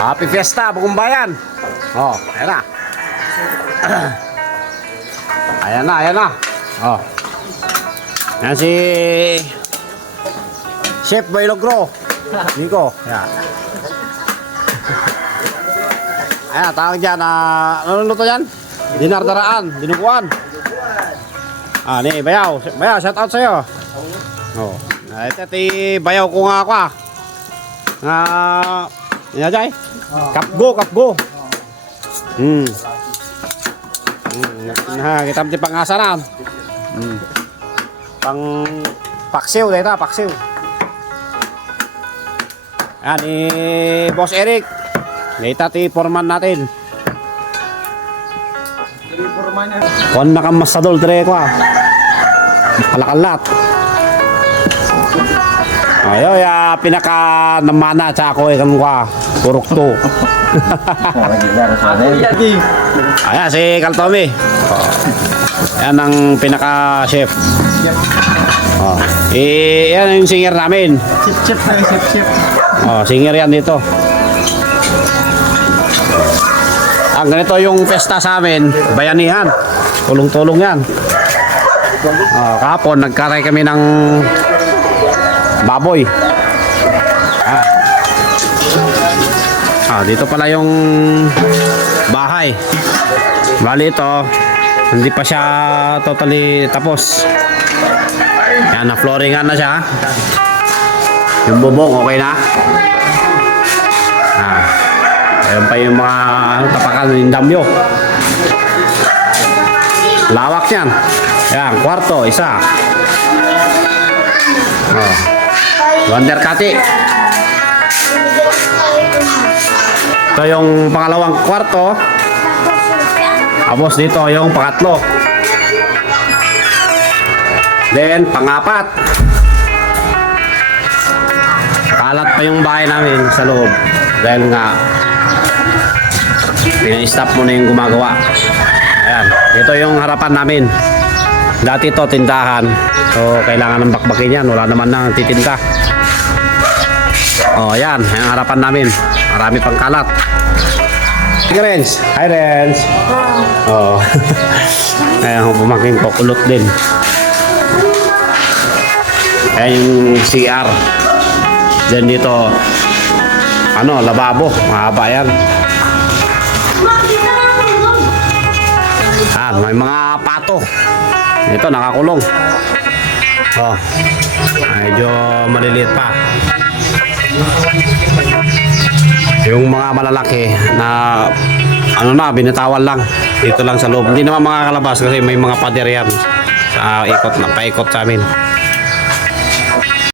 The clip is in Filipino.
Happy Fiesta, Bagong Bayan. Oh, ayan na. Ayan na, ayan na. Oh. Ayan si Chef Bailogro. Nico. Ayan. Ayan, tawag dyan. Ano luto yan? Dinardaraan, dinuguan. Ni Bayaw. Bayaw, shout out sa'yo. Oh. Ito, Bayaw ko nga ako yan dyan. Kapgo. Kita mati pangasanan. Pang paksiw dito, paksiw. Ayan, ni Boss Eric. Kita ti foreman natin. Kon nakamasadol dire ko kalakalat. Ayo ya pinaka namana sa ako kan kwa purok to. Ayan si Kaltomi. Yan ang pinaka chef. Yan yung singer namin. Chef. Singer yan dito. Ang ganito yung pesta sa amin, bayanihan. Tulong-tulong yan. Kahapon nagkaray kami ng baboy. Dito pala yung bahay. Bali ito, hindi pa siya totally tapos. Yan, na-flooringan na siya. Yung bubong, okay na. Ayan pa yung mga tapakan ng damyo. Lawak yan. Yan, kwarto, isa. Wonder-kati. Ito yung pangalawang kwarto. Tapos dito yung pangatlo. Then, pangapat. Kalat pa yung bahay namin sa loob. Dahil nga, pina-stop muna yung gumagawa. Ayan, ito yung harapan namin. Dati to tindahan. So, kailangan ng bakbakin yan. Wala naman nang titinda. Ayan, yung harapan namin. Marami pang kalat. Hi, Renz. Hi, Renz. Ayan, pumaking ko. Kulot din. Ayan yung CR. Then dito, lababo. Mahaba yan. May mga pato. Ito nakakulong. Medyo maliliit pa. Yung mga malalaki na binitawan lang. Dito lang sa loob. Hindi naman mga kalabas kasi may mga pader yan. Paikot sa amin.